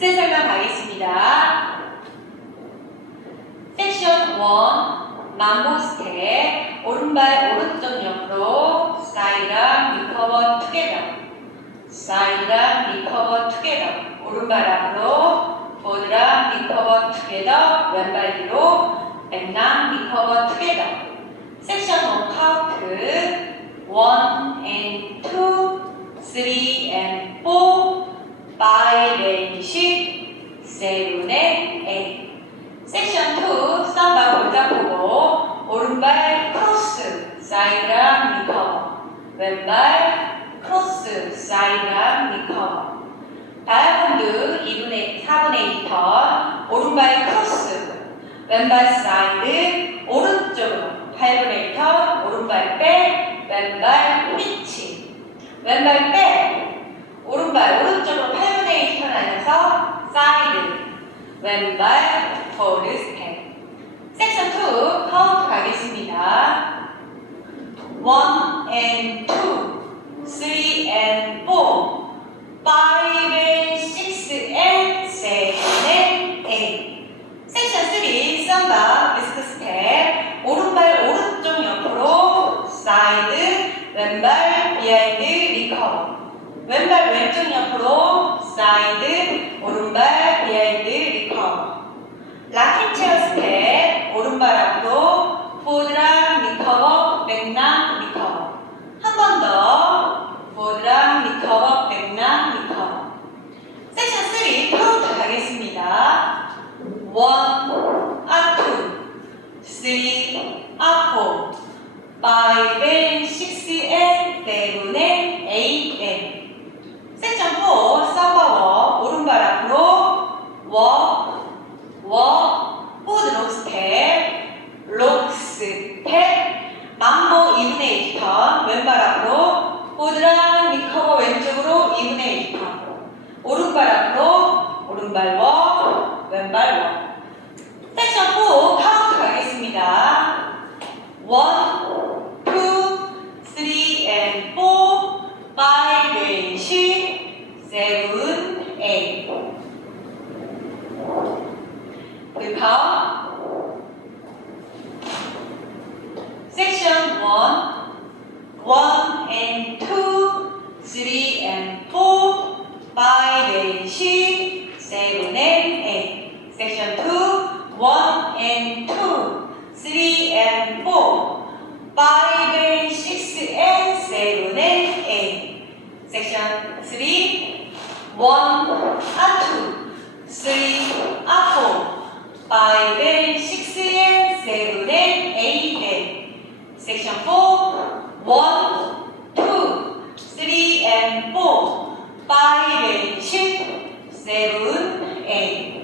세 설명하겠습니다. 섹션 1 만보 스텝 오른발 오른쪽 옆으로 사이드 리커버 투게더. 사이드 리커버 투게더. 오른발 앞으로 보드랑 리커버 투게더. 왼발 뒤로 백랑 리커버 투게더. 섹션 1 카운트 1 and 2 3 5 and 6 7 and 8 섹션 2 썸바 골자 보고 오른발 크로스 사이드랑 리커버 왼발 크로스 사이드랑 리커버 다이아몬드 2분의 4분의 2턴 오른발 크로스 왼발 사이드 오른쪽으로 8분의 1턴 오른발 백 왼발 피치. 왼발 백 오른발 오른쪽으로 8분의 1턴 안에서 사이드 왼발 포드 스텝 섹션 2 카운트 가겠습니다. 1 and 2 3 and 4 5 and 6 and 7 and 8 섹션 3 썸바 디스크 스텝 오른발 오른쪽 옆으로 사이드 왼발 비하인드 리커버 왼발 왼쪽 옆으로 사이드 오른발 비하인드 리커버 락킹 체어 스텝 오른발 앞으로 보드랑 리커버 백랑 리커버 한 번 더 보드랑 리커버 백랑 리커버 섹션 3 카운트 가겠습니다 1 up 2 3 up 4 5 and 6 and 7 and 8 and 섹션 4 썸바워 오른발 앞으로 워, 워, 포드 록 스텝, 록 스텝, 망보 2분의 1턴 왼발 앞으로 포드랑 리커버 왼쪽으로 2분의 1턴 오른발 앞으로 오른발 워, with her. Section 1, 1 and 2, 3 and 4, 5 and 6, 7 and 8. Section 2, 1 and 2, 3 and 4, 5 and 6 and 7 and 8. Section 3, 1 and 2, 3 and 4. 5 and 6 and 7 and 8 and 섹션 4 1 2 3 and 4 5 and 6 7 8